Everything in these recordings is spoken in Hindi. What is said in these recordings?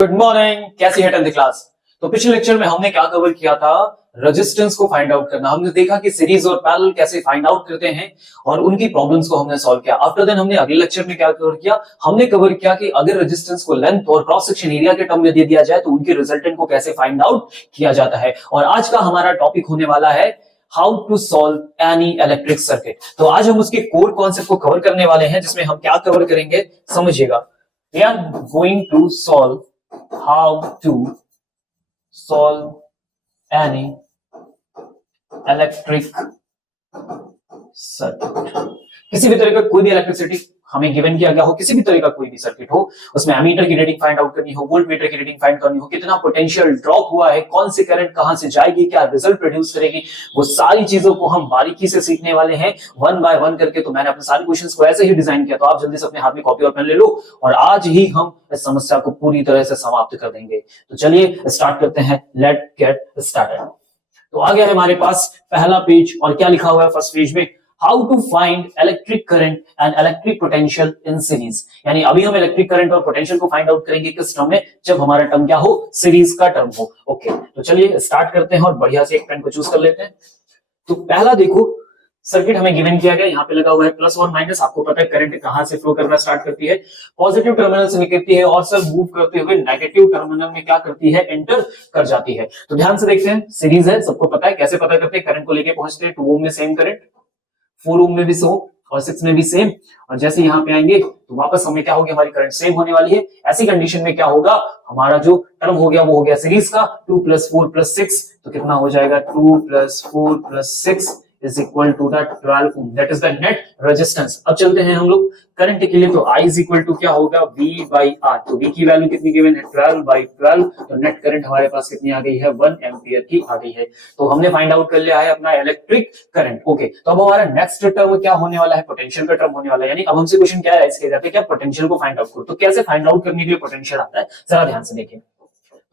Good morning. कैसी है 10th क्लास? तो पिछले लेक्चर में हमने क्या कवर किया था? रेजिस्टेंस को फाइंड आउट करना। हमने देखा कि सीरीज और पैरेलल कैसे फाइंड आउट करते हैं और उनकी प्रॉब्लम्स को हमने सॉल्व किया। आफ्टर देन हमने अगले लेक्चर में क्या कवर किया? हमने कवर किया कि अगर रेजिस्टेंस को लेंथ और क्रॉस सेक्शन एरिया के टर्म में दे दिया जाए तो उनके रिजल्टेंट को कैसे फाइंड आउट किया जाता है। और आज का हमारा टॉपिक होने वाला है how to solve any electric circuit. तो आज हम उसके कोर कॉन्सेप्ट को कवर करने वाले हैं, जिसमें हम क्या कवर करेंगे समझिएगा। We are going to solve how to solve any electric circuit। किसी भी तरह का कोई भी इलेक्ट्रिसिटी हमें गिवन किया गया हो, किसी भी तरह का कोई भी सर्किट हो, उसमें एमीटर की रीडिंग फाइंड आउट करनी हो, वोल्ट मीटर की रीडिंग फाइंड करनी हो, कितना पोटेंशियल ड्रॉप हुआ है, कौन सी करंट कहां से जाएगी, क्या रिजल्ट प्रोड्यूस करेगी, वो सारी चीजों को हम बारीकी से सीखने वाले हैं वन बाय वन करके। तो मैंने अपने सारे क्वेश्चंस को ऐसे ही डिजाइन किया, तो आप जल्दी से अपने हाथ में कॉपी और पेन ले लो और आज ही हम इस समस्या को पूरी तरह से समाप्त कर देंगे। तो चलिए स्टार्ट करते हैं। Let get started. तो आ गया है हमारे पास पहला पेज और क्या लिखा हुआ है फर्स्ट पेज में? How to find electric current and electric potential in series. यानी अभी हम इलेक्ट्रिक करंट और पोटेंशियल को फाइंड आउट करेंगे किस टर्म में? जब हमारा टर्म क्या हो? सीरीज का टर्म हो। ओके, तो चलिए स्टार्ट करते हैं और बढ़िया से एक पेन को चूज कर लेते हैं। तो पहला देखो, सर्किट हमें गिवन किया गया, यहाँ पे लगा हुआ है प्लस और माइनस। आपको पता है करंट कहां से फ्लो करना स्टार्ट करती है? पॉजिटिव टर्मिनल से निकलती है और सर मूव करते हुए नेगेटिव टर्मिनल में क्या करती है? एंटर कर जाती है। तो ध्यान से देखते हैं, सीरीज है, सबको पता है कैसे पता करते हैं? करंट को लेके पहुंचते हैं 2 ओम में सेम करंट, 4 ओम में भी सेम और 6 में भी सेम, और जैसे यहाँ पे आएंगे तो वापस हमें क्या होगी? हमारी करंट सेम होने वाली है। ऐसी कंडीशन में क्या होगा? हमारा जो टर्म हो गया वो हो गया सीरीज का 2 + 4 + 6, तो कितना हो जाएगा? 2 + 4 + 6 is equal to the 12 ohm, that is the net resistance। अब चलते हैं हम लोग करंट के लिए। तो I is equal to क्या होगा? V/R। तो V की वैल्यू कितनी गिवन है? 12/12। तो नेट करंट हमारे पास कितनी आ गई है? 1 एम्पियर की आ गई है। तो हमने फाइंड आउट कर लिया है अपना इलेक्ट्रिक करंट। ओके, तो अब हमारा नेक्स्ट टर्म क्या होने वाला है? पोटेंशियल का टर्म होने वाला है। यानी अब हमसे क्वेश्चन क्या राइज किया जाता है? क्या पोटेंशियल को फाइंड आउट करो। तो कैसे फाइंड आउट करने के लिए पोटेंशियल आता है, जरा ध्यान से देखिए।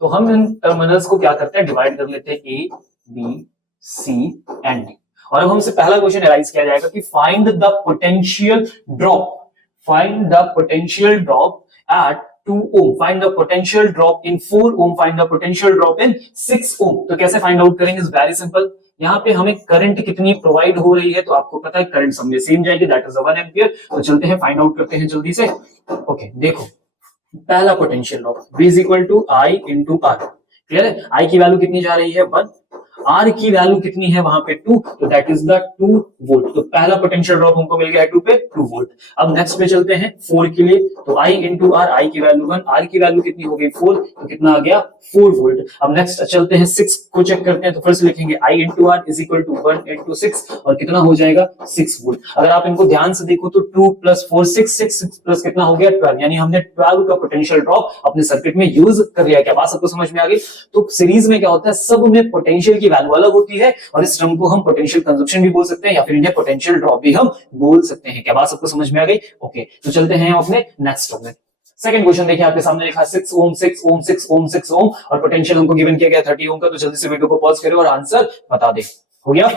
तो हम इन टर्मिनल्स को क्या करते हैं? डिवाइड कर लेते हैं A, B, C and D। और अब हमसे पहला क्वेश्चन एराइज किया जाएगा कि find the potential drop, find the potential drop at 2 ohm, find the potential drop in 4 ohm, find the potential drop in 6 ohm. तो कैसे फाइंड आउट करेंगे? Is very simple. यहाँ पे हमें करंट कितनी प्रोवाइड हो रही है, तो आपको पता है करंट सब में सेम जाएगी, दैट इज 1 एम्पियर। तो चलते हैं फाइंड आउट करते हैं जल्दी से। ओके, देखो पहला potential drop V is equal to I into R। Clear है? I की वैल्यू कितनी जा रही है? 1। R की वैल्यू कितनी है वहां पे? 2। तो दैट इज द 2 वोल्ट। तो पहला पोटेंशियल ड्रॉप हमको मिल गया है 2 पे, 2 वोल्ट। अब नेक्स्ट पे चलते हैं 4 के लिए। तो I into R, I की वैल्यू 1, R की वैल्यू कितनी हो गई? 4। तो कितना आ गया? 4 वोल्ट। अब नेक्स्ट चलते हैं 6 को चेक करते हैं। तो फिर से लिखेंगे I into R is equal to 1 into 6, और कितना हो जाएगा? 6 वोल्ट। अगर आप इनको ध्यान से देखो तो 2 + 4 6, 6 प्लस कितना हो गया? 12। यानी हमने 12 का पोटेंशियल ड्रॉप अपने सर्किट में यूज कर लिया। क्या बात सबको समझ में आ गई? तो सीरीज में क्या होता है? सब में पोटेंशियल की वैल्यू अलग होती है, और इस टर्म को हम पोटेंशियल कंजप्शन भी बोल सकते हैं या फिर इन्हें पोटेंशियल ड्रॉप भी हम बोल सकते हैं। क्या बात सबको समझ में आ गई? ओके, तो चलते हैं अपने नेक्स्ट टर्म में। सेकंड क्वेश्चन देखिए, आपके सामने लिखा 6 ओम 6 ओम 6 ओम 6 ओम, और पोटेंशियल हमको गिवन किया गया 30 ओम का। तो जल्दी से वीडियो को पॉज करें और आंसर बता दे। हो गया?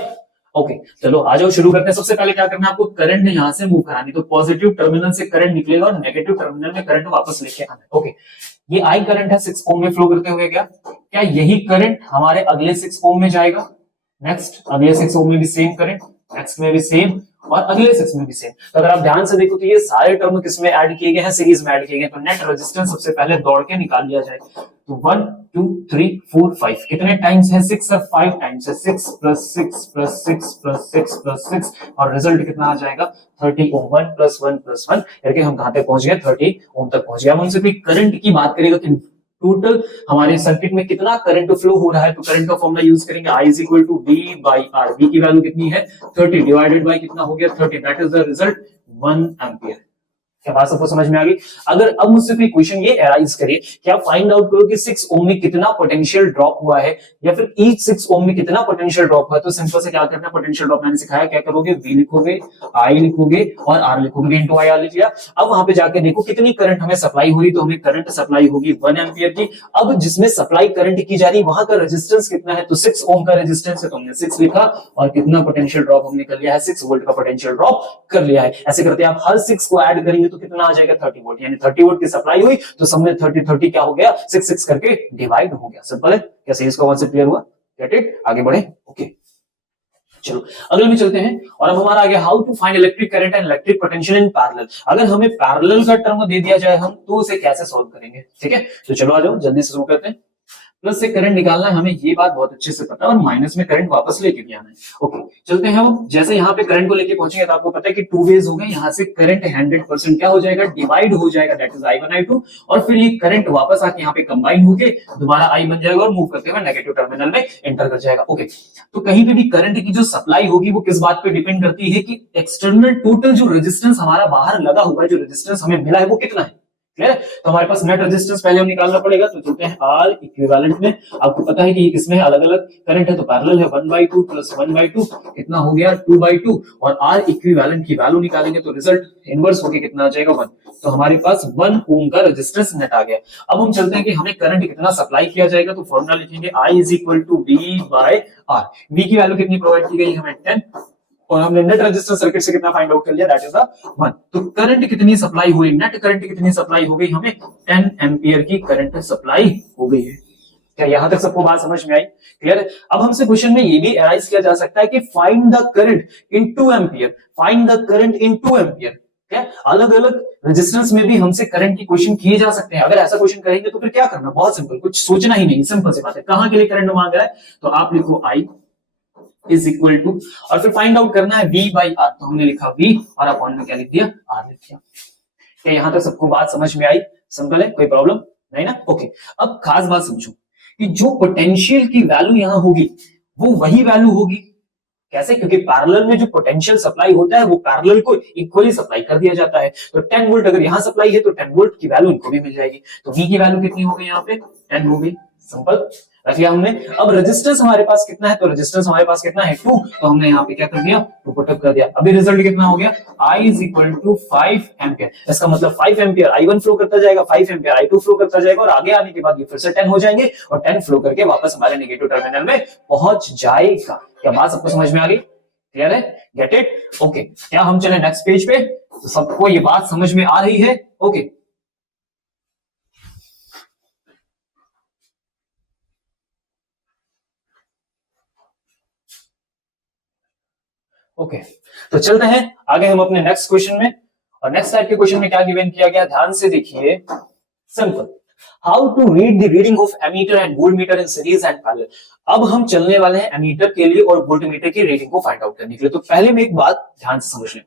ओके, चलो आ जाओ शुरू करते हैं। सबसे पहले क्या करना है आपको? करंट यहां से मूव करानी। तो पॉजिटिव टर्मिनल से करंट निकलेगा और नेगेटिव टर्मिनल में करंट वापस लेके आना है। ओके, ये I करंट है 6 ओम में फ्लो करते हुए, क्या यही करंट हमारे अगले 6 ओम में जाएगा? नेक्स्ट अगले 6 ओम में भी सेम करंट, नेक्स्ट में भी सेम, और अगले 6 में भी सेम। तो अगर आप ध्यान से देखो तो ये सारे टर्म किसमें ऐड किए गए हैं? सीरीज में ऐड किए गए। तो नेट रेजिस्टेंस सबसे पहले दौड़ के निकाल लिया जाए। तो 1 2 3 4 5 कितने टाइम्स है? 6 और 5 टाइम्स है। 6 + 6 + 6 + 6 + 6, और रिजल्ट कितना आ जाएगा? 30 ओम। 1 + 1 + 1 करके हम कहां तक पहुंच गए? 30 ओम तक पहुंच गए। हम उनसे कोई करंट की बात करेगा कि टोटल हमारे सर्किट में कितना करंट फ्लो हो रहा है, तो करंट का फॉर्मूला यूज करेंगे I is equal to V/R। V की वैल्यू कितनी है? 30 डिवाइडेड बाय कितना हो गया? 30, that is the result 1 ampere. क्या बात सबको समझ में आ गई? अगर अब मुझसे कोई क्वेश्चन ये एराइज करे कि आप फाइंड आउट करो कि 6 ओम में कितना पोटेंशियल ड्रॉप हुआ है, या फिर ईच 6 ओम में कितना पोटेंशियल ड्रॉप हुआ है, तो सिंपल से क्या करना है? पोटेंशियल ड्रॉप मैंने सिखाया, क्या करोगे? V लिखोगे, I लिखोगे और R लिखोगे। इनटू I R लिख लिया। अब वहां पे जाके देखो कितनी करंट हमें सप्लाई हो रही, तो हमें करंट सप्लाई होगी 1 एम्पियर की। अब जिसमें सप्लाई करंट की जा रही वहां का रेजिस्टेंस कितना है? तो 6 ओम का रेजिस्टेंस है, तो हमने 6 लिखा, और कितना पोटेंशियल ड्रॉप हमने कर लिया है? 6 वोल्ट का पोटेंशियल ड्रॉप कर लिया है। ऐसे करते आप हर 6 को ऐड करेंगे तो कितना आ जाएगा 30 वोल्ट, यानी 30 वोल्ट की सप्लाई हुई तो सब में 30 30 क्या हो गया 6 करके डिवाइड हो गया। सिंपल है, कैसे इसका कॉन्सेप्ट क्लियर हुआ? Get it? आगे बढ़े। ओके चलो अगले में चलते हैं और अब हमारा आ गया how to find electric current and electric potential in parallel. अगर हमें पैरेलल का टर्म दे दिया जाए हम तो उसे कैसे सॉल्व करेंगे, ठीक है? तो चलो आ जाओ जल्दी से शुरू करते हैं। प्लस से करंट निकालना है हमें, ये बात बहुत अच्छे से पता है, और माइनस में करंट वापस लेके भी आना है। ओके चलते हैं हम, जैसे यहाँ पे करंट को लेके पहुंचेंगे तो आपको पता है कि टू वेज हो गए, यहाँ से करंट 100% क्या हो जाएगा डिवाइड हो जाएगा, दैट इज I1 I2, और फिर ये करंट वापस आके यहाँ पे कंबाइन होके दोबारा I बन जाएगा और मूव करते हुए नेगेटिव टर्मिनल में एंटर कर जाएगा। ओके तो कहीं पे भी करंट की जो सप्लाई होगी वो किस बात पे डिपेंड करती है कि एक्सटर्नल टोटल जो रेजिस्टेंस हमारा बाहर लगा हुआ है, जो रेजिस्टेंस हमें मिला है वो कितना है। क्लियर? तो हमारे पास नेट रेजिस्टेंस पहले हम निकालना पड़ेगा, तो चलते हैं R इक्विवेलेंट में। आपको पता है कि ये किसमें है, अलग अलग करंट है तो पैरेलल है, 1/2 प्लस 1/2 कितना हो गया 2/2, और R इक्विवेलेंट की वैल्यू निकालेंगे तो रिजल्ट इनवर्स होके कितना आ जाएगा 1। तो हमारे पास 1 ओम का रेजिस्टेंस नेट आ गया। अब हम चलते हैं कि हमें करंट कितना सप्लाई किया जाएगा, तो फॉर्मूला लिखेंगे I is equal to V/R। V की वैल्यू कितनी प्रोवाइड की गई हमें 10, और हमने नेट रेजिस्टेंस सर्किट से कितना फाइंड आउट कर लिया, दैट इज द 1। तो करंट कितनी सप्लाई हुई, नेट करंट कितनी सप्लाई हो गई हमें 10 एम्पियर की करंट सप्लाई हो गई है। क्या यहां तक सबको बात समझ में आई? क्लियर है? अब हमसे क्वेश्चन में ये भी एराइज किया जा सकता है कि find the current in 2 ampere, find the current in 2 ampere. क्या अलग अलग रेजिस्टेंस में भी हमसे करंट की क्वेश्चन किए जा सकते हैं? अगर ऐसा क्वेश्चन करेंगे तो फिर क्या करना, बहुत सिंपल, कुछ सोचना ही नहीं, सिंपल सी बात है। कहां के लिए करंट मांग रहा है, तो आप लिखो I इज इक्वल टू, और फिर फाइंड आउट करना है V/R, तो हमने लिखा V और अपॉन में क्या लिख दिया R लिख दिया। क्या यहां तक सबको बात समझ में आई? सिंपल है, कोई प्रॉब्लम नहीं ना? ओके अब खास बात समझो कि जो पोटेंशियल की वैल्यू यहां होगी वो वही वैल्यू होगी। कैसे? क्योंकि पैरेलल में जो पोटेंशियल सप्लाई होता है वो पैरेलल को इक्वली सप्लाई कर दिया जाता है। तो 10 वोल्ट अगर यहां सप्लाई है तो 10 वोल्ट की वैल्यू इनको भी मिल जाएगी। तो V की वैल्यू कितनी हो गई यहाँ पे 10 हो गई। सिंपल रख लिया हमने। अब रेजिस्टेंस हमारे पास कितना है, तो रेजिस्टेंस हमारे पास कितना है 2, तो हमने यहाँ पे क्या कर दिया 2 पुट अप कर दिया। अभी रिजल्ट कितना हो गया I is equal to 5 ampere. इसका मतलब 5 एम्पियर I1 फ्लो करता जाएगा, 5 एम्पियर I2 फ्लो करता जाएगा, और आगे आने के बाद ये फिर से 10 हो जाएंगे और 10 फ्लो करके वापस हमारे नेगेटिव टर्मिनल में पहुंच जाएगा। क्या बात सबको समझ में आ गई? क्लियर है? Get it? ओके क्या हम चले नेक्स्ट पेज पे? तो सबको ये बात समझ में आ रही है? ओके ओके तो चलते हैं आगे हम अपने नेक्स्ट क्वेश्चन में। और नेक्स्ट टाइप के क्वेश्चन में क्या गिवन किया गया, ध्यान से देखिए। Simple, how to read the reading of ammeter and voltmeter in series and parallel. अब हम चलने वाले हैं एमीटर के लिए और वोल्टमीटर की रीडिंग को फाइंड आउट करने के लिए। तो पहले में एक बात ध्यान से समझ लें,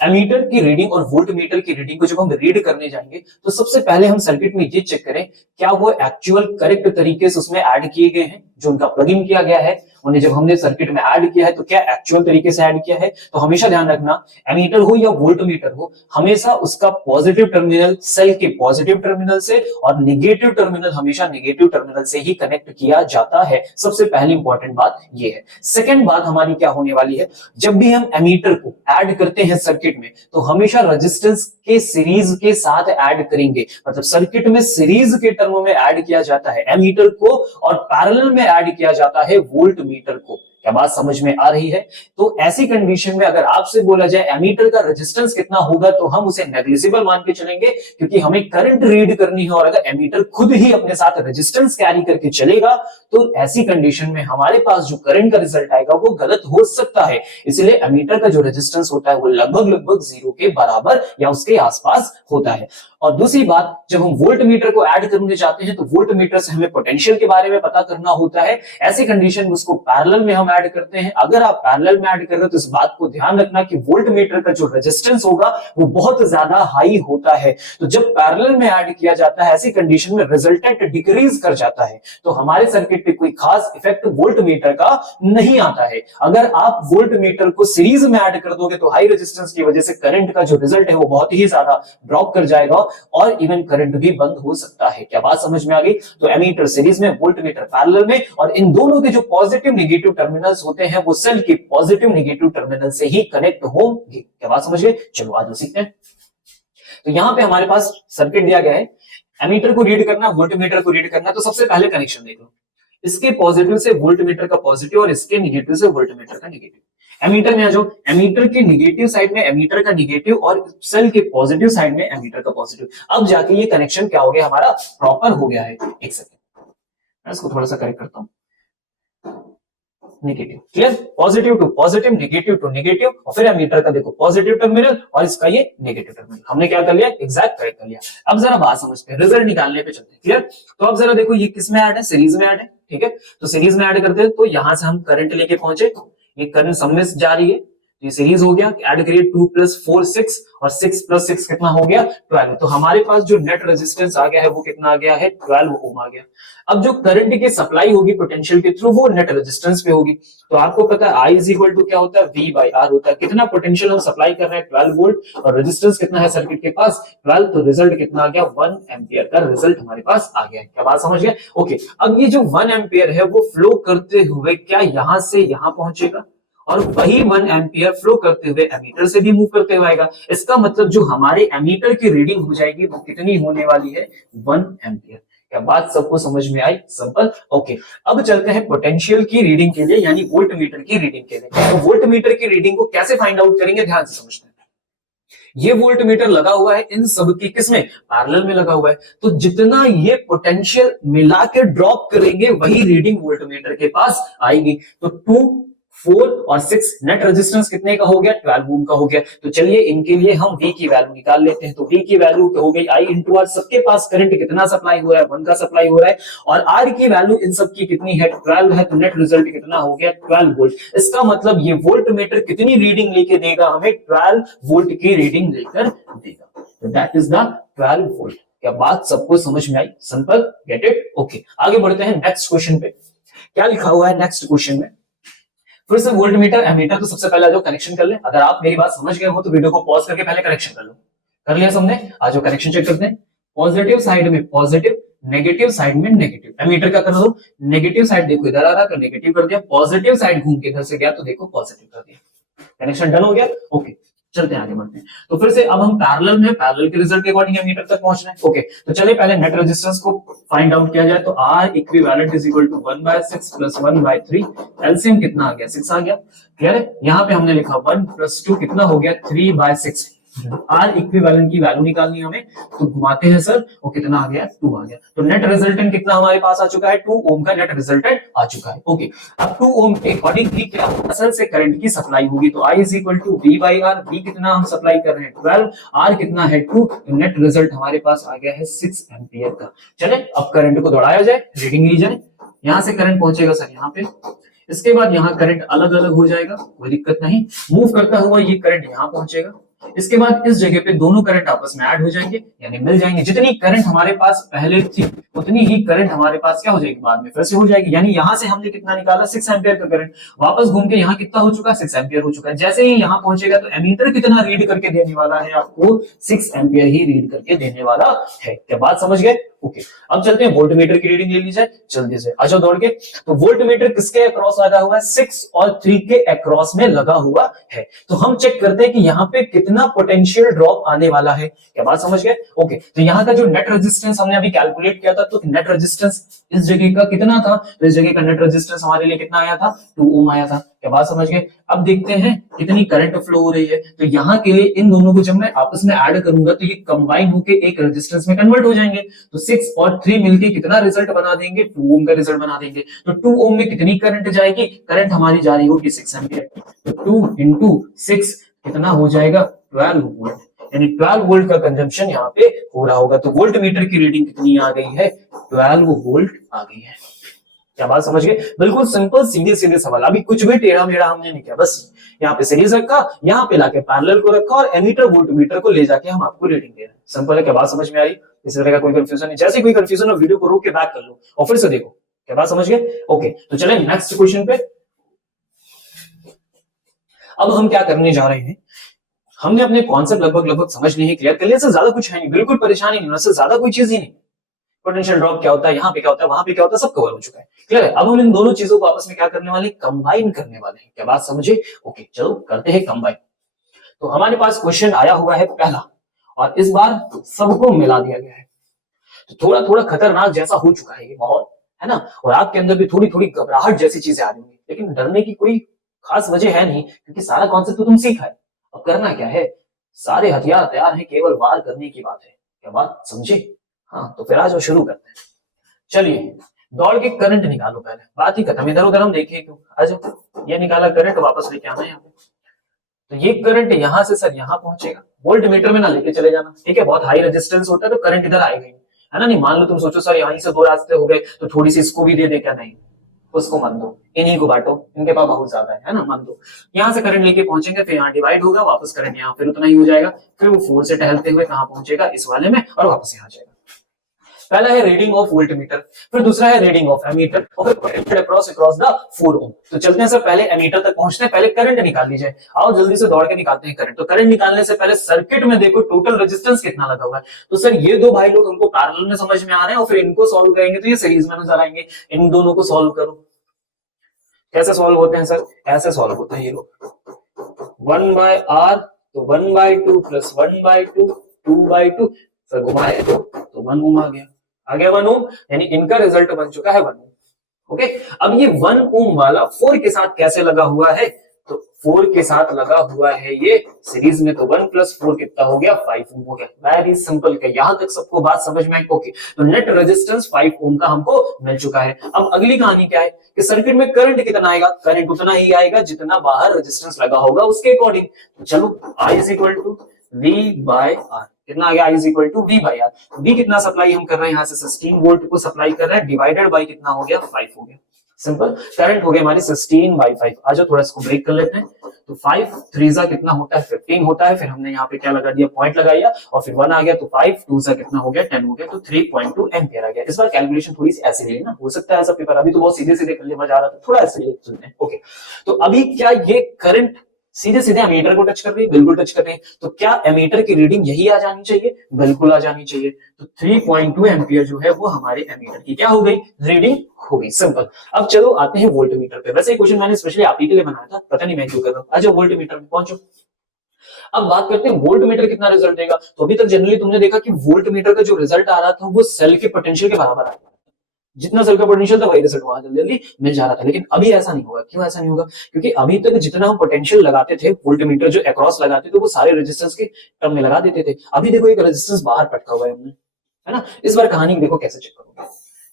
एमीटर की रीडिंग और वोल्टमीटर की रीडिंग को जब हम रीड करने जाएंगे तो सबसे पहले हम सर्किट में ये चेक करें क्या वो एक्चुअल करेक्ट तरीके से उसमें ऐड किए गए हैं, जो उनका प्लगइन किया गया है उन्हें जब हमने सर्किट में ऐड किया है तो क्या एक्चुअल तरीके से ऐड किया है। तो हमेशा ध्यान रखना, एमीटर हो या वोल्टमीटर हो, हमेशा उसका पॉजिटिव टर्मिनल सेल के पॉजिटिव टर्मिनल से और नेगेटिव टर्मिनल हमेशा नेगेटिव टर्मिनल से ही कनेक्ट किया जाता है। सबसे पहली इंपॉर्टेंट बात ये है। सेकेंड बात हमारी क्या होने वाली है, जब भी हम एमीटर को ऐड करते हैं सर्किट में तो हमेशा रेजिस्टेंस के सीरीज के साथ ऐड करेंगे। मतलब सर्किट में सीरीज के टर्म में ऐड किया जाता है एमीटर को और पैरेलल में ऐड किया जाता है वोल्टमीटर को। क्या बात समझ में आ रही है? तो ऐसी कंडीशन में अगर आपसे बोला जाए एमीटर का रेजिस्टेंस कितना होगा तो हम उसे नेग्लिजिबल मान के चलेंगे, क्योंकि हमें करंट रीड करनी है और अगर एमीटर खुद ही अपने साथ रेजिस्टेंस कैरी करके चलेगा तो ऐसी कंडीशन में हमारे पास जो करंट का रिजल्ट आएगा वो गलत हो सकता है। इसलिए एमीटर का जो रेजिस्टेंस होता है वो लगभग 0 के बराबर या उसके आसपास होता है। और दूसरी बात, जब हम वोल्टमीटर को ऐड करने जाते हैं तो वोल्टमीटर से हमें पोटेंशियल के बारे में पता करना होता है। ऐसी कंडीशन में उसको पैरेलल में हम ऐड करते हैं। अगर आप पैरेलल में ऐड कर रहे हो तो इस बात को ध्यान रखना कि वोल्टमीटर का जो रेजिस्टेंस होगा वो बहुत ज्यादा हाई होता है। तो जब पैरेलल में ऐड किया जाता है ऐसी कंडीशन में रिजल्टेंट डिक्रीज कर जाता है, तो हमारे सर्किट पे कोई खास इफेक्ट वोल्टमीटर का नहीं आता है। अगर आप वोल्टमीटर को सीरीज में ऐड कर दोगे तो हाई रेजिस्टेंस की वजह से करंट का जो रिजल्ट है वो बहुत ही ज्यादा ड्रॉप कर जाएगा और इवन करंट भी बंद हो सकता है। क्या बात समझ में आ गई? तो एमीटर सीरीज में, वोल्टमीटर पैरेलल में, और इन दोनों के जो पॉजिटिव नेगेटिव टर्मिनल्स होते हैं वो सेल के पॉजिटिव नेगेटिव टर्मिनल से ही कनेक्ट होंगे। क्या बात समझ गए? चलो आज सीखते हैं। तो यहां पे हमारे पास सर्किट दिया गया है, एमीटर को रीड करना, वोल्टमीटर को रीड करना। तो सबसे पहले कनेक्शन देख लो, इसके पॉजिटिव से वोल्टमीटर का पॉजिटिव और इसके नेगेटिव से वोल्टमीटर का नेगेटिव। एमीटर में आ जाओ, एमीटर के निगेटिव साइड में एमीटर का निगेटिव और सेल के पॉजिटिव साइड में एमीटर का पॉजिटिव। अब जाके ये कनेक्शन क्या हो गया हमारा, प्रॉपर हो गया है। एक सेकंड मैं इसको थोड़ा सा करेक्ट करता हूं, negative, clear, positive to negative और फिर एमीटर का देखो पॉजिटिव टर्मिनल और इसका ये नेगेटिव टर्मिनल। हमने क्या कर लिया, एग्जैक्ट करेक्ट कर लिया। अब जरा बात समझते हैं, रिजल्ट निकालने पे चलते हैं, क्लियर। तो अब जरा देखो ये किस में ऐड है, सीरीज में ऐड है, ठीक है। तो सीरीज में ऐड करते हैं तो यहां से हम करंट लेके पहुंचे, ये करंट सब में जा रही है, ये सीरीज हो गया, ऐड करिए 2 + 4 6 और 6 + 6 कितना हो गया 12। तो हमारे पास जो नेट रेजिस्टेंस आ गया है वो कितना आ गया है 12 ओम आ गया। अब जो करंट की सप्लाई होगी पोटेंशियल के थ्रू वो नेट रेजिस्टेंस पे होगी। तो आपको पता है I = क्या होता है, V/R होता है। कितना पोटेंशियल हम सप्लाई कर रहे हैं 12 वोल्ट और रेजिस्टेंस कितना है सर्किट के पास 12। तो रिजल्ट कितना आ गया 1 एम्पियर का रिजल्ट हमारे पास आ गया है। क्या बात समझ गए, ओके। अब ये जो 1 एम्पियर है वो फ्लो करते हुए क्या यहां से यहां पहुंचेगा और वही 1 एम्पियर फ्लो करते हुए एमीटर से भी मूव करते हुए आएगा। इसका मतलब जो हमारे एमीटर की रीडिंग हो जाएगी वो कितनी होने वाली है 1 एम्पियर। क्या बात सबको समझ में आई, सिंपल, ओके। अब चलते हैं पोटेंशियल की रीडिंग के लिए यानी वोल्ट मीटर की रीडिंग के लिए। तो वोल्ट मीटर की रीडिंग को कैसे फाइंड आउट करेंगे, ध्यान से समझते हैं। ये वोल्ट मीटर लगा हुआ है इन सब की किसमें, पैरेलल में लगा हुआ है। तो जितना ये पोटेंशियल मिला के ड्रॉप करेंगे वही रीडिंग वोल्ट मीटर के पास आएगी। तो 2 4 और 6 नेट रेजिस्टेंस कितने का हो गया 12 ओम का हो गया। तो चलिए इनके लिए हम V की वैल्यू निकाल लेते हैं। तो V की वैल्यू हो गई I × R। सबके पास करंट कितना सप्लाई हो रहा है 1 का सप्लाई हो रहा है और R की वैल्यू इन सब की कितनी है 12 है। तो नेट रिजल्ट कितना हो गया 12 वोल्ट। इसका मतलब ये वोल्ट मीटर कितनी रीडिंग लेके देगा हमें 12 वोल्ट की रीडिंग लेकर देगा। तो दैट इज द 12 वोल्ट। क्या बात सबको समझ में आई, सिंपल, गेट इट, ओके। आगे बढ़ते हैं नेक्स्ट क्वेश्चन पे। क्या लिखा हुआ है नेक्स्ट क्वेश्चन में, फिर से वोल्ट मीटर एमीटर। तो सबसे पहले आ जाओ कनेक्शन कर ले। अगर आप मेरी बात समझ गए हो तो वीडियो को पॉज करके पहले कनेक्शन कर लो। कर लिया सबने, आ जाओ कनेक्शन चेक करते हैं। पॉजिटिव साइड में पॉजिटिव, नेगेटिव साइड में नेगेटिव। एमीटर का कर दो, नेगेटिव साइड देखो इधर आ रहा तो नेगेटिव कर दिया, पॉजिटिव साइड घूम के इधर से गया तो देखो पॉजिटिव कर दिया। कनेक्शन डन हो गया, ओके। चलते हैं आगे बढ़ते हैं। तो फिर से अब हम पैरेलल में, पैरेलल के रिजल्ट के अकॉर्डिंग एमीटर तक पहुंचना है, ओके। तो चलिए पहले नेट रेजिस्टेंस को फाइंड आउट किया जाए। तो R इक्विवेलेंट = 1/6 + 1/3। एलसीएम कितना आ गया 6 आ गया, क्लियर है। यहाँ पे हमने लिखा 1 + 2 कितना हो गया 3/6। R इक्विवेलेंट की वैल्यू निकालनी हमें, तो घुमाते हैं सर और कितना आ गया 2 आ गया। तो नेट रिजल्टेंट कितना हमारे पास आ चुका है 2 ओम का नेट रिजल्टेंट आ चुका है, ओके। अब 2 ओम के अकॉर्डिंगली क्या असल से करंट की सप्लाई होगी। तो I = V/R। V कितना हम सप्लाई कर रहे हैं 12, R कितना है 2। तो नेट रिजल्ट हमारे पास आ गया है 6 एम्पियर का। चले अब करंट को दौड़ाया जाए, रीडिंग ली जाए। यहां से करंट पहुंचेगा सर यहाँ पे, इसके बाद यहाँ करंट अलग अलग हो जाएगा, कोई दिक्कत नहीं। मूव करता हुआ ये करंट यहाँ पहुंचेगा, इसके बाद इस जगह पे दोनों करंट आपस में ऐड हो जाएंगे यानी मिल जाएंगे। जितनी करंट हमारे पास पहले थी उतनी ही करंट हमारे पास क्या हो जाएगी बाद में फिर से हो जाएगी। यानी यहां से हमने कितना निकाला 6 एम्पियर का करंट, वापस घूम के यहाँ कितना हो चुका है 6 एम्पियर हो चुका है। जैसे ही यहाँ पहुंचेगा तो एमीटर कितना रीड करके देने वाला है आपको 6 एम्पियर ही रीड करके देने वाला है। क्या बात समझ गए, ओके। अब चलते हैं वोल्ट मीटर की रीडिंग ले ली जाए जल्दी से, अच्छा दौड़ के। तो वोल्ट मीटर किसके अक्रॉस लगा हुआ है 6 और 3 के अक्रॉस में लगा हुआ है। तो हम चेक करते हैं कि यहाँ पे कितना पोटेंशियल ड्रॉप आने वाला है। क्या बात समझ गए, ओके। तो यहाँ का जो नेट रेजिस्टेंस हमने अभी कैलकुलेट किया था, तो नेट रेजिस्टेंस इस जगह का कितना था, तो इस जगह का नेट रेजिस्टेंस हमारे लिए कितना आया था 2 ओम आया था। क्या बात समझ गए। अब देखते हैं कितनी करंट फ्लो हो रही है। तो यहाँ के लिए इन दोनों को जब मैं आपस में ऐड करूंगा तो ये कंबाइन होकर एक रेजिस्टेंस में कन्वर्ट हो जाएंगे। तो 6 और 3 मिलके कितना रिजल्ट बना देंगे 2 ओम का रिजल्ट बना देंगे। तो 2 ओम में कितनी करंट जाएगी, करंट हमारी जा रही होगी 6 एम्पियर। तो 2 × 6 कितना हो जाएगा 12 वोल्ट, यानी 12 वोल्ट का कंजम्पशन यहाँ पे हो रहा होगा। तो वोल्ट मीटर की रीडिंग कितनी आ गई है 12 वोल्ट आ गई है। क्या बात समझ गए, बिल्कुल सिंपल सीधे सीधे सवाल। अभी कुछ भी टेढ़ा मेढ़ा हमने नहीं किया, बस यहाँ पे सीरीज रखा, यहाँ पे लाके पैरेलल को रखा और एमीटर वोल्ट मीटर को ले जाके हम आपको रीडिंग दे रहे हैं। सिंपल है, क्या बात समझ में आ रही, इस तरह का कोई कंफ्यूजन नहीं। जैसे कोई कंफ्यूजन हो वीडियो को रोक के बैक कर लो और फिर से देखो। क्या बात समझ गए, ओके। तो चले नेक्स्ट क्वेश्चन पे। अब हम क्या करने जा रहे हैं, हमने अपने कॉन्सेप्ट लगभग समझ लिए, क्लियर कर लिया। इससे ज्यादा कुछ है नहीं, बिल्कुल परेशानी नहीं, इससे ज्यादा कोई चीज ही नहीं। पोटेंशियल ड्रॉप क्या होता है, यहाँ पे क्या होता है, वहां पे क्या होता है, सब कवर हो चुका है, क्लियर है। अब हम इन दोनों चीजों को आपस में क्या करने वाले, कंबाइन करने वाले हैं। क्या बात समझे, ओके। चलो करते हैं कंबाइन। तो हमारे पास क्वेश्चन आया हुआ है पहला और इस बार सबको मिला दिया गया है। तो थोड़ा थोड़ा खतरनाक जैसा हो चुका है ये माहौल, है ना। और आपके अंदर भी थोड़ी थोड़ी घबराहट जैसी चीजें आ रही होंगी, लेकिन डरने की कोई खास वजह है नहीं, क्योंकि सारा कॉन्सेप्ट तो तुम सीखा है। अब करना क्या है, सारे हथियार तैयार हैं, केवल वार करने की बात है। क्या बात समझे? हाँ तो फिर आज वो शुरू करते हैं। चलिए दौड़ के करंट निकालो, पहले बात ही खत्म, इधर उधर हम देखें क्यों। आज ये निकाला करंट, वापस लेके आना है यहाँ पे। तो ये करंट यहां से सर यहां पहुंचेगा, वोल्ट मीटर में ना लेके चले जाना, ठीक है। बहुत हाई रेजिस्टेंस होता है तो करंट इधर आएगा ही, है ना। नहीं मान लो तुम सोचो सर यहीं से दो रास्ते हो गए तो थोड़ी सी इसको भी दे दे, क्या नहीं, उसको मान दो, इन्हीं को बांटो, इनके पास बहुत ज्यादा है ना, मान दो। यहाँ से करंट लेके पहुंचेंगे, फिर यहाँ डिवाइड होगा, वापस करंट यहाँ फिर उतना ही हो जाएगा, फिर वो 4 से टहलते हुए कहाँ पहुंचेगा, इस वाले में, और वापस यहाँ जाएगा। पहला है रीडिंग ऑफ वोल्ट मीटर, फिर दूसरा है रीडिंग ऑफ एमीटर, और फिर पोटेंशियल अक्रॉस द 4 ओम। तो चलते हैं सर, पहले एमीटर तक पहुंचते हैं, पहले करंट निकाल लीजिए। आओ जल्दी से दौड़ के निकालते हैं करंट। तो करंट निकालने से पहले सर्किट में देखो टोटल रेजिस्टेंस कितना लगा हुआ है। तो सर ये दो भाई लोग हमको पैरेलल में समझ में आ रहे हैं, और फिर इनको सॉल्व करेंगे तो ये सीरीज में नजर आएंगे। इन दोनों को सॉल्व करो। कैसे सॉल्व होते हैं सर? ऐसे सॉल्व होते हैं ये लोग, 1/r तो 1/2 प्लस 1/2 2/2, सर घुमाए तो 1 ओम आ गया 1 ओम, यानी इनका रिजल्ट बन चुका है 1 ओम। ओके, अब ये 1 ओम वाला 4 के साथ कैसे लगा हुआ है? तो 4 के साथ लगा हुआ है ये सीरीज में, तो 1 + 4 कितना हो गया, 5 ओम हो गया। Very simple. क्या यहां तक सबको बात समझ में आई? ओके, तो नेट रेजिस्टेंस 5 ओम का हमको मिल चुका है। अब अगली कहानी क्या है कि सर्किट में करंट कितना आएगा? करंट उतना ही आएगा जितना बाहर रेजिस्टेंस लगा होगा उसके अकॉर्डिंग। तो चलो I = V/R, कितना आ गया, I = V/R। V कितना सप्लाई हम कर रहे हैं, यहाँ से 16 वोल्ट को सप्लाई कर रहे हैं, डिवाइडेड बाय कितना हो गया, 5 हो गया। सिंपल, करंट हो गया हमारी 16/5। आज थोड़ा इसको ब्रेक कर लेते हैं। तो 5 3 कितना होता है, 15 होता है। फिर हमने यहाँ पे क्या लगा दिया, पॉइंट लगाया, और फिर 1 आ गया, तो 5 2 कितना हो गया, 10 हो गया, तो 3.2 एम्पियर आ गया। इस बार कैलकुलेशन थोड़ी सी ऐसे ले ना, हो सकता है ऐसा पेपर, अभी तो बहुत सीधे सीधे कर ले, मजा आ रहा था, थोड़ा ऐसे ले सुनते हैं। ओके, तो अभी क्या ये करंट सीधे सीधे एमीटर को टच कर रही है? बिल्कुल टच कर रही है। तो क्या एमीटर की रीडिंग यही आ जानी चाहिए? बिल्कुल आ जानी चाहिए। तो 3.2 एम्पियर जो है वो हमारे एमीटर की क्या हो गई, रीडिंग हो गई। सिंपल। अब चलो आते हैं वोल्ट मीटर पे। वैसे क्वेश्चन मैंने स्पेशली आप ही के लिए बनाया था, पता नहीं मैं क्यों कर रहा हूँ। आज वोल्ट मीटर में पहुंचो। अब बात करते हैं वोल्ट मीटर कितना रिजल्ट देगा। तो अभी तक जनरली तुमने देखा कि वोल्ट मीटर का जो रिजल्ट आ रहा था वो सेल के पोटेंशियल के बराबर आ रहा था। जितना सेल का पोटेंशियल था वही रिजल्ट वहां जल्दी जल्दी मिल जा रहा था। लेकिन अभी ऐसा नहीं होगा। क्यों ऐसा नहीं होगा? क्योंकि अभी तक जितना हम पोटेंशियल लगाते थे, वोल्ट मीटर जो अक्रॉस लगाते थे, वो सारे रेजिस्टेंस के टर्म में लगा देते थे। अभी देखो एक रेजिस्टेंस बाहर पटका हुआ है हमने, है ना। इस बार कहानी देखो कैसे चेक करोगे,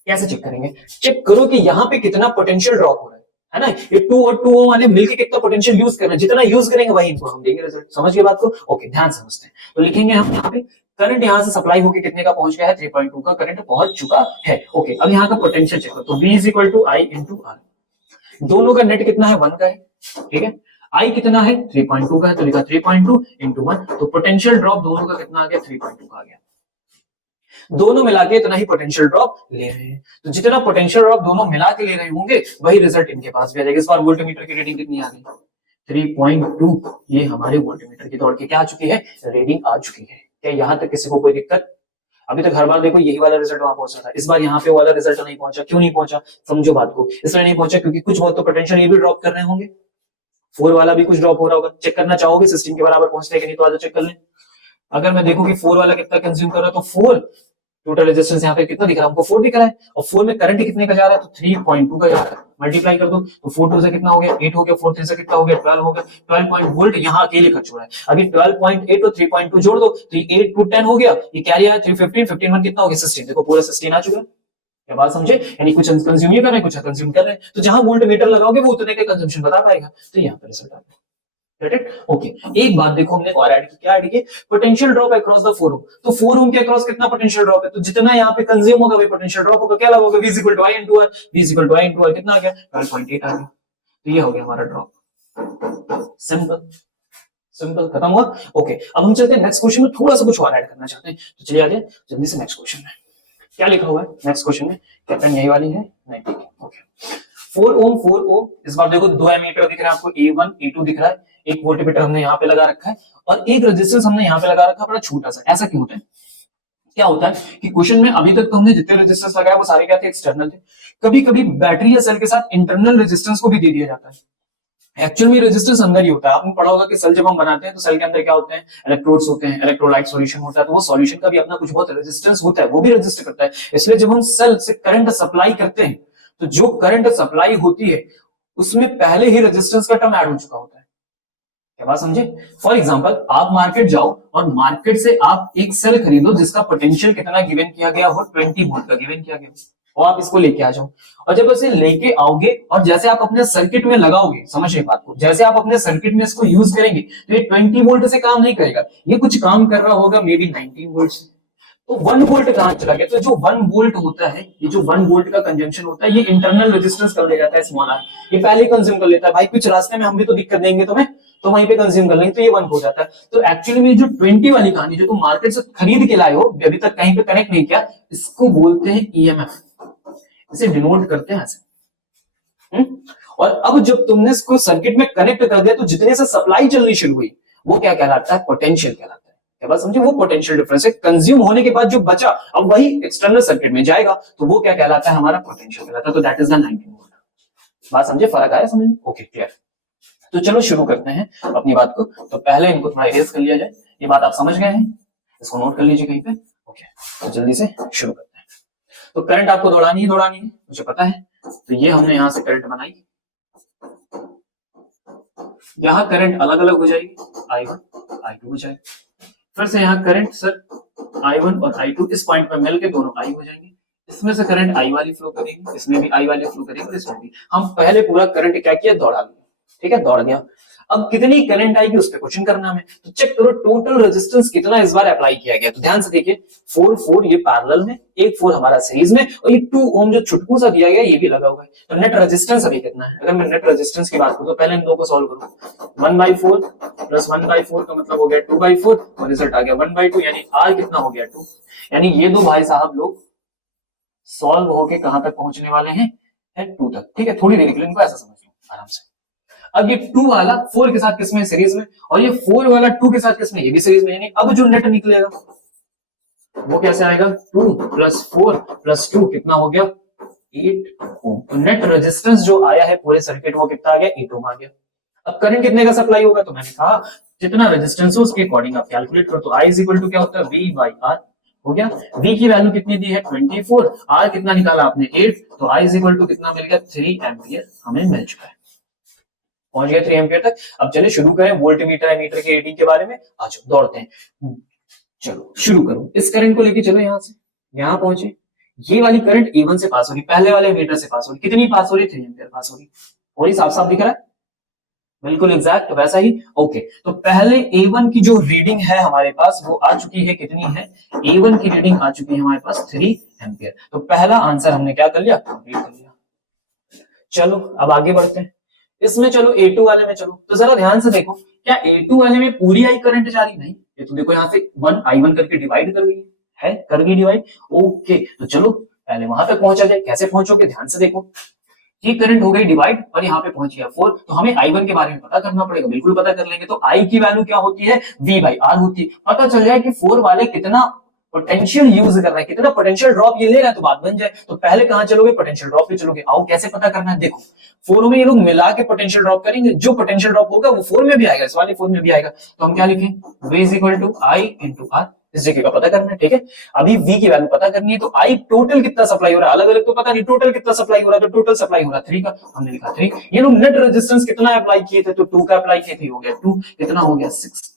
कैसे चेक करेंगे। चेक करो कि यहाँ पे कितना पोटेंशियल ड्रॉप हो रहा है ना। ये 2 और 2 वाले मिलकर कितना पोटेंशियल यूज कर रहे हैं, जितना यूज करेंगे वही इनको हम देंगे रिजल्ट। समझ गए बात को? ओके, ध्यान समझते हैं। तो लिखेंगे हम यहाँ पे करंट यहां से सप्लाई होकर कितने का पहुंच गया है, 3.2 का करंट पहुंच चुका है। ओके, अब यहाँ का पोटेंशियल चेक करो। तो V = I × R, दोनों का नेट कितना है, 1 का है, ठीक है। I कितना है, 3.2 का है, तो लिखा 3.2 × 1। तो पोटेंशियल ड्रॉप दोनों का कितना आ गया, 3.2 का आ गया। दोनों मिला के इतना ही पोटेंशियल ड्रॉप ले रहे हैं। तो जितना पोटेंशियल ड्रॉप दोनों मिला के ले रहे होंगे वही रिजल्ट इनके पास भी आ जाएगा। इस बार वोल्ट मीटर की रीडिंग कितनी आ गई, 3.2। ये हमारे वोल्ट मीटर की दौड़ के क्या आ चुकी है, रीडिंग आ चुकी है। क्या यहां तक किसी को कोई दिक्कत? अभी तक हर बार देखो यही वाला रिजल्ट वहां पहुंचा था, इस बार यहाँ पे वाला रिजल्ट नहीं पहुंचा। क्यों नहीं पहुंचा? समझो बात को। इसलिए नहीं पहुंचा क्योंकि कुछ बहुत तो पोटेंशियल ये भी ड्रॉप कर रहे होंगे, 4 वाला भी कुछ ड्रॉप हो रहा होगा। चेक करना चाहोगे सिस्टम के बराबर पहुंचते कि नहीं? तो आज चेक कर लें। अगर मैं देखूं कि 4 वाला कितना कंज्यूम कर रहा है, तो 4 टोटल रेजिस्टेंस यहाँ पे कितना दिख रहा है हमको, 4 दिख रहा है। और 4 में करंट कितने का जा रहा है, तो 3.2 का जा रहा है। मल्टीप्लाई कर दो तो 4 2 से कितना हो गया, 8 हो गया, 4 3 से कितना हो गया, 12 हो गया। 12 पॉइंट वोल्ट यहाँ अकेले खर्च हो रहा है। अभी 12.8 और 3.2 जोड़ दो तो 8 to 10 हो गया। ये कैरी आया 315, 15 1 कितना हो गया, 16। देखो पूरा 16 आ चुका है। क्या बात समझे? यानी कुछ कंज्यूम कर रहे हैं, कुछ कंज्यूम कर रहे हैं। तो जहां वोल्ट मीटर लगाओगे वो उतने के कंजम्पशन बता पाएगा। तो यहाँ पर रिजल्ट आ गया। ओके, एक बात देखो हमने और ऐड की, क्या ऐड की, पोटेंशियल ड्रॉप अक्रॉस द 4 ओम। तो 4 ओम के अक्रॉस कितना पोटेंशियल ड्रॉप है, तो जितना यहाँ पे कंज्यूम होगा वही पोटेंशियल ड्रॉप होगा। क्या लगेगा, V = I × R, V = I × R कितना आ गया, 12.8 आ गया। तो ये हो गया हमारा ड्रॉप। सिंपल सिंपल, खत्म हुआ। ओके, अब हम चलते हैं नेक्स्ट क्वेश्चन में, थोड़ा सा कुछ और ऐड करना चाहते हैं। तो चलिए आगे जल्दी से नेक्स्ट क्वेश्चन में क्या लिखा हुआ है। नेक्स्ट क्वेश्चन में क्या पेन यही वाली है, नहीं ठीक है। ओके, 4 ओम। इस बार देखो 2 एमीटर दिख रहा है आपको, A1 A2 दिख रहा है। एक वोल्टमीटर हमने यहाँ पे लगा रखा है और एक रेजिस्टेंस हमने यहाँ पे लगा रखा है, बड़ा छोटा सा। ऐसा क्यों होता है? क्या होता है कि क्वेश्चन में अभी तक तो हमने जितने रेजिस्टेंस लगाया वो सारे क्या थे, एक्सटर्नल थे। कभी कभी बैटरी या सेल के साथ इंटरनल रेजिस्टेंस को भी दे दिया जाता है। एक्चुअल में रेजिस्टेंस अंदर ही होता है। आपने पढ़ा होगा कि सेल जब हम बनाते हैं तो सेल के अंदर क्या होते हैं, इलेक्ट्रोड्स होते हैं, इलेक्ट्रोलाइट सॉल्यूशन होता है। तो वो सॉल्यूशन का भी अपना कुछ बहुत रेजिस्टेंस होता है, वो भी रेजिस्ट करता है। इसलिए जब हम सेल से करंट सप्लाई करते हैं तो जो करंट सप्लाई होती है उसमें पहले ही रेजिस्टेंस का टर्म ऐड हो चुका होता है। क्या बात समझे? फॉर एग्जांपल आप मार्केट जाओ और मार्केट से आप एक सेल खरीदो जिसका पोटेंशियल कितना गिवन किया गया हो, 20 वोल्ट का गिवन किया गया हो, और आप इसको लेके आ जाओ। और जब उसे लेके आओगे और जैसे आप अपने सर्किट में लगाओगे, समझिए बात को, जैसे आप अपने सर्किट में इसको यूज करेंगे तो ये 20 वोल्ट से काम नहीं करेगा, ये कुछ काम कर रहा होगा मे बी 19 वोल्ट से। तो 1 वोल्ट कहां चला गया? तो जो 1 वोल्ट होता है, ये जो 1 वोल्ट का कंजम्पशन होता है, ये इंटरनल रेजिस्टेंस कर ले जाता है स्मॉल आर, ये पहले कंज्यूम कर लेता है। भाई कुछ रास्ते में हम भी तो दिक्कत देंगे तुम्हें, तो वहीं पे कंज्यूम कर लेंगे, तो ये 1 हो जाता है। तो एक्चुअली में जो 20 वाली कहानी जो तुम मार्केट से खरीद के लाए हो, अभी तक कहीं पे कनेक्ट नहीं किया, इसको बोलते हैं ईएमएफ, इसे डिनोट करते हैं ऐसे। और अब जब तुमने इसको सर्किट में कनेक्ट कर दिया तो जितने से सप्लाई चलनी शुरू हुई वो क्या कहलाता है? पोटेंशियल कहलाता है। क्या बात समझे? वो पोटेंशियल डिफरेंस है, कंज्यूम होने के बाद जो बचा अब वही एक्सटर्नल सर्किट में जाएगा, तो वो क्या कहलाता है? हमारा पोटेंशियल कहलाता है। तो दैट इज द 19 वोल्ट। बात समझे? फर्क आया समझ में? Okay clear. तो चलो शुरू करते हैं अपनी बात को। तो पहले इनको थोड़ा इरेज कर लिया जाए। ये बात आप समझ गए हैं, इसको नोट कर लीजिए कहीं पे। ओके, तो जल्दी से शुरू करते हैं। तो करंट आपको दौड़ानी है मुझे पता है। तो ये हमने यहां से करंट बनाई, यहां करंट अलग अलग हो जाएगी, I1 I2 हो जाएगी। फिर से यहाँ करंट सर I1 और I2 इस पॉइंट पर मिलके दोनों I हो जाएंगे। इसमें से करंट I वाली फ्लो करेगी, इसमें भी I वाली फ्लो करेगी, और इसमें भी। हम पहले पूरा करंट क्या किया? दौड़ा लिया। ठीक है, दौड़ दिया। अब कितनी करंट आएगी उस पर क्वेश्चन करना हमें। तो चेक करो टोटल रेजिस्टेंस कितना इस बार अप्लाई किया गया। तो ध्यान से देखिए, 4 ये पैरेलल में, एक 4 हमारा सीरीज में, और ये 2 ओम जो छुटकू सा दिया गया ये भी लगा हुआ है। तो नेट रेजिस्टेंस अभी कितना है? अगर मैं नेट रेजिस्टेंस की बात करूं तो पहले इन दो को सॉल्व करूं। 1/4 प्लस 1/4 का मतलब हो गया 2/4, और रिजल्ट आ गया 1/2, यानी आर कितना हो गया? 2। यानी ये दो भाई साहब लोग सॉल्व होके कहां तक पहुंचने वाले हैं? 2 तक। ठीक है, थोड़ी देर के लिए इनको ऐसा समझ लो आराम से। अब ये 2 वाला 4 के साथ किसमें? सीरीज में, और ये 4 वाला 2 के साथ किसमें? ये भी सीरीज में। यानी अब जो नेट निकलेगा वो कैसे आएगा? 2 + 4 + 2 कितना हो गया? 8 ओम। तो नेट रेजिस्टेंस जो आया है पूरे सर्किट वो कितना आ गया? 8 ओम आ गया। अब करंट कितने का सप्लाई होगा? तो मैंने कहा जितना रेजिस्टेंस हो उसके अकॉर्डिंग आप कैलकुलेट करो। तो I = क्या होता है? V/R हो गया। V की वैल्यू कितनी दी है? 24। R कितना निकाला आपने? 8। तो I = कितना मिल गया? 3 एम्पियर हमें मिल चुका है। पहुंच गया 3 एम्पियर तक। अब चलिए शुरू करें वोल्टमीटर एमीटर के रीडिंग के बारे में। आज दौड़ते हैं, चलो शुरू करो। इस करंट को लेके चलो यहां से यहां पहुंचे। ये वाली करंट A1 से पास हो रही, पहले वाले मीटर से पास हो रही। कितनी पास हो रही? 3 एम्पियर पास हो रही। और ये साफ साफ दिख रहा है, बिल्कुल एग्जैक्ट वैसा ही। ओके, तो पहले A1 की जो रीडिंग है हमारे पास वो आ चुकी है, कितनी है? A1 की रीडिंग आ चुकी है हमारे पास 3 एम्पियर। तो पहला आंसर हमने क्या कर लिया? कंप्लीट कर लिया। चलो अब आगे बढ़ते हैं। इसमें चलो A2 वाले में चलो। तो जरा ध्यान से देखो, क्या A2 वाले में पूरी आई करंट जा रही? नहीं, ये तो देखो यहाँ से 1 I1 करके डिवाइड कर गई है, कर गई डिवाइड। ओके, तो चलो पहले वहां तक पहुंचा जाए। कैसे पहुंचोगे? ध्यान से देखो, ये करंट हो गई डिवाइड और यहाँ पे पहुंच गया 4। तो हमें I1 के बारे में पता करना पड़ेगा, बिल्कुल पता कर लेंगे। तो I की वैल्यू क्या होती है? V/R होती है। पता चल जाए कि 4 वाले कितना पोटेंशियल यूज कर रहा है, कितना पोटेंशियल ड्रॉप ये ले रहा है, तो बात बन जाए। तो पहले कहां चलोगे? पोटेंशियल ड्रॉप पे चलोगे। आओ कैसे पता करना है? देखो 4 में ये लोग मिला के पोटेंशियल ड्रॉप करेंगे, जो पोटेंशियल ड्रॉप होगा वो 4 में भी आएगा, इस वाले 4 में भी आएगा। तो हम क्या लिखें? V = I × R। इस जगह का पता करना है। ठीक है, अभी V की वैल्यू पता करनी है। तो I टोटल कितना सप्लाई हो रहा है, अलग अलग तो पता नहीं, टोटल कितना सप्लाई हो रहा है? तो टोटल सप्लाई हो रहा है 3 का, हमने लिखा 3। ये लोग नेट रेजिस्टेंस कितना अप्लाई किए थे? तो 2 का अप्लाई किए थे, हो गया 2। कितना हो गया? 6।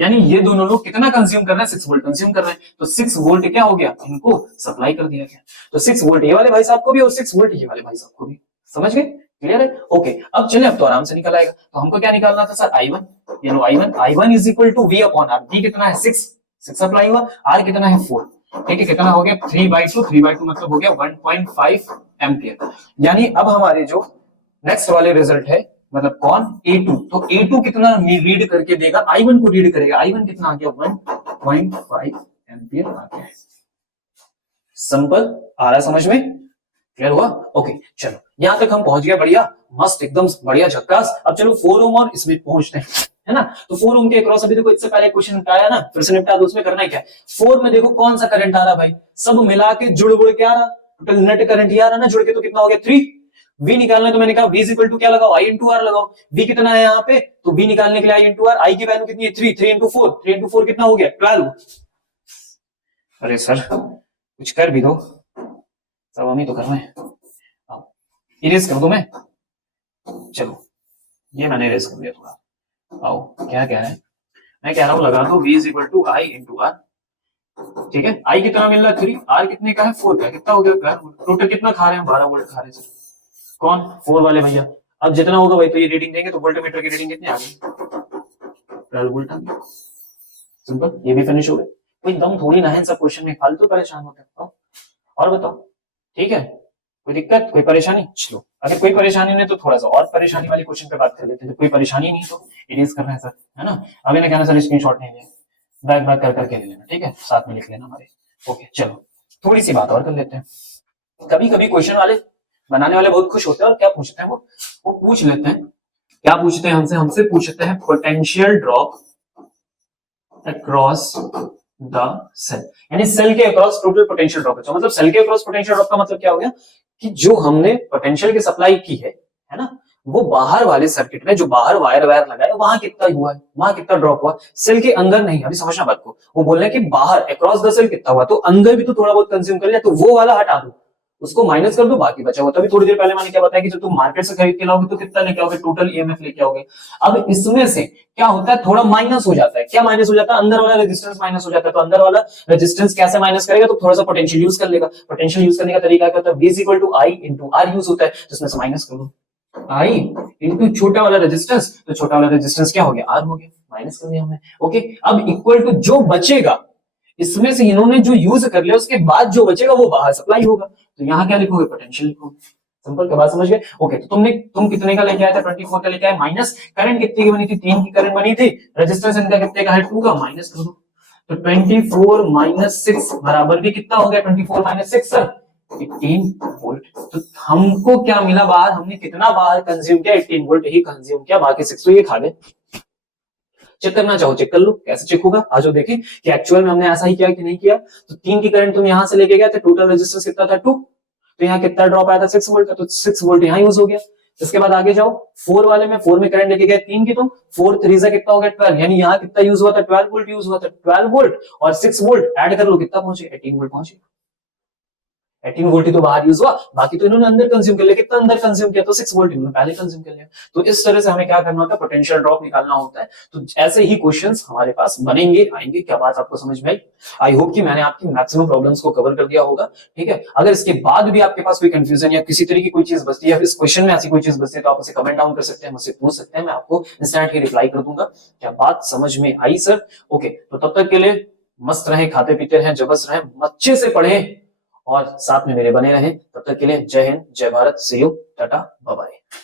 यानी ये दोनों लोग कितना कंज्यूम कर रहे हैं? 6 वोल्ट कंज्यूम कर रहे हैं। तो 6 वोल्ट क्या हो गया? इनको सप्लाई कर दिया गया। तो 6 वोल्ट ये वाले भाई साहब को भी और 6 वोल्ट ये वाले भाई साहब को भी। समझ गए? क्लियर है? ओके, अब चलिए, अब तो आराम से निकल आएगा। तो हमको क्या निकालना था सर? I1। ये लो I1 = V/R। V कितना है? 6 सप्लाई हुआ। R कितना है? 4। ठीक है, कितना हो गया? 3/2। 3/2 मतलब हो गया 1.5 एम्पियर। यानी अब हमारे जो नेक्स्ट वाले रिजल्ट है, मतलब कौन? A2। तो A2 कितना रीड करके देगा? I1 को रीड करेगा। I1 कितना आ गया? 1.5 एम्पियर आ गया। सिंपल, आ रहा है समझ में? क्लियर हुआ? ओके, चलो यहां तक हम पहुंच गया। बढ़िया, मस्त, एकदम बढ़िया, झक्कास। अब चलो 4 ओम और इसमें पहुंचते हैं, है ना? तो 4 ओम के अक्रॉस अभी देखो इससे पहले क्वेश्चन उठाया ना, फिर से निपटा दो। उसमें करना है क्या? 4 में देखो कौन सा करंट आ रहा भाई? सब मिला के जुड़ बुड़ के आ रहा, टोटल नेट करंट ही आ रहा ना जुड़ के। तो कितना हो गया? 3। V निकालना है तो मैंने कहा V = क्या लगाओ? I × R लगाओ। V कितना है यहाँ पे? तो V निकालने के लिए I × R। I की वैल्यू कितनी है? 3। 3 × 4। 3 × 4 कितना हो गया? 12। अरे सर कुछ कर भी दो, सब हम ही तो कर रहे हैं। इरेज कर दो मैं। चलो ये मैंने रेस कर दिया थोड़ा। आओ क्या कह रहे हैं, मैं कह रहा हूँ लगा दो v is equal to I into R. ठीक है, आई कितना मिल रहा है 3, आर कितने का है 4 का, कितना हो गया 12 वोल्ट। टोटल कितना खा रहे हैं 12 वोल्ट खा रहे हैं सर, कौन 4 वाले भैया। अब जितना होगा वही तो ये रीडिंग देंगे, तो वोल्टमीटर की रीडिंग कितनी आ गई 12 वोल्ट आ गई। सिंपल, ये भी फिनिश हो गया। कोई दम थोड़ी ना है इन सब क्वेश्चन में, फालतू परेशान होते हैं। और बताओ ठीक है, कोई दिक्कत कोई परेशानी। चलो अगर कोई परेशानी नहीं तो थोड़ा सा और परेशानी वाले क्वेश्चन पे बात कर लेते हैं। कोई परेशानी नहीं तो इरेज कर रहे हैं सर, है ना। अभी ना कहना सर स्क्रीनशॉट नहीं लिया, बैक बैक कर करके ले लेना, ठीक है, साथ में लिख लेना हमारे। ओके चलो थोड़ी सी बात और कर लेते हैं। कभी कभी क्वेश्चन वाले बनाने वाले बहुत खुश होते हैं और क्या पूछते हैं वो पूछ लेते हैं, क्या पूछते हैं हमसे पूछते हैं potential drop across the cell, यानी सेल के अक्रॉस टोटल पोटेंशियल ड्रॉप है। मतलब सेल के अक्रॉस पोटेंशियल ड्रॉप का मतलब क्या हो गया कि जो हमने पोटेंशियल की सप्लाई की है ना, वो बाहर वाले सर्किट में जो बाहर वायर लगाए वहां कितना हुआ है, वहां कितना ड्रॉप हुआ, सेल के अंदर नहीं। अभी समझना बात को, वो बोल रहे हैं कि बाहर अक्रॉस द सेल कितना हुआ, तो अंदर भी तो थोड़ा बहुत कंज्यूम कर लिया, तो वो वाला हटा दो, उसको माइनस कर दो, बाकी बचा हुआ। तभी थोड़ी देर पहले मैंने क्या बताया कि जब तुम मार्केट से खरीद के लाओगे तो कितना लेके आओगे, टोटल ईएमएफ लेके आओगे। अब इसमें से क्या होता है, थोड़ा माइनस हो जाता है। क्या माइनस हो जाता है, अंदर वाला रेजिस्टेंस माइनस हो जाता है। तो अंदर वाला रेजिस्टेंस कैसे माइनस करेगा, तो थोड़ा सा पोटेंशियल यूज कर लेगा। पोटेंशियल यूज करने का तरीका क्या होता है, V is equal to I into R use होता है, तो इसमें से माइनस कर दो आई इंटू छोटा वाला रेजिस्टेंस, तो छोटा वाला रेजिस्टेंस क्या हो गया, आर हो गया, माइनस कर दिया हमने। ओके, अब इक्वल टू जो बचेगा इसमें से इन्होंने जो यूज कर लिया उसके बाद जो बचेगा वो बाहर सप्लाई होगा, तो यहाँ क्या लिखोगे, पोटेंशियल लिखोगे। सिंपल, क्या बात समझ गए। ओके, तो तुम कितने का लेके आए थे, 24 का लेके आए, माइनस करंट कितने की बनी थी, 3 की करंट बनी थी, रेजिस्टेंस इनका कितने का है 2 का, माइनस कर दो। तो 24 माइनस 6 बराबर भी कितना हो गया, 24 माइनस 6 सर 18 वोल्ट। तो हमको क्या मिला बाहर, हमने कितना बाहर कंज्यूम किया, 18 वोल्ट ही कंज्यूम किया, बाकी 6 तो ये खा गए। चेक करना चाहो चेक कर लो, कैसे चेक होगा, आज देखें कि एक्चुअल में हमने ऐसा ही किया कि नहीं किया। तो 3 की करंट तुम यहां से लेके गया, तो टोटल रेजिस्टेंस कितना था 2, तो यहाँ कितना ड्रॉप आया था 6 वोल्ट का, तो 6 वोल्ट यहाँ यूज हो गया। इसके बाद आगे जाओ 4 वाले में, 4 में करंट लेके गए 3 की, तुम 4 3 से कितना हो गया 12, यानी यहाँ कितना यूज हुआ था 12 वोल्ट यूज हुआ था। 12 वोल्ट और 6 वोल्ट ऐड कर लो, कितना पहुंचे 18 वोल्ट पहुंचे। 18 वोल्ट ही तो बाहर यूज हुआ, बाकी तो इन्होंने अंदर कंज्यूम कर लिया। कितना अंदर कंज्यूम किया, तो 6 वोल्ट इन्होंने पहले कंज्यूम कर लिया। तो इस तरह से हमें क्या करना होता है, पोटेंशियल ड्रॉप निकालना होता है। तो ऐसे ही क्वेश्चंस हमारे पास बनेंगे आएंगे। क्या बात आपको समझ में आई? आई होप कि मैंने आपकी मैक्सिमम प्रॉब्लम्स को कवर कर दिया होगा। ठीक है, अगर इसके बाद भी आपके पास कोई कंफ्यूजन या किसी तरह की कोई चीज बचती है, इस क्वेश्चन में ऐसी कोई चीज बचती है, तो आप उसे कमेंट डाउन कर सकते हैं, मुझसे पूछ सकते हैं, मैं आपको इंस्टेंट ही रिप्लाई कर दूंगा। क्या बात समझ में आई सर? ओके, तो तब तक के लिए मस्त रहें, खाते पीते रहें, जबरदस्त रहें, अच्छे से पढ़ें और साथ में मेरे बने रहें। तब तक के लिए जय हिंद, जय भारत, सी यू, टाटा, बाय बाय।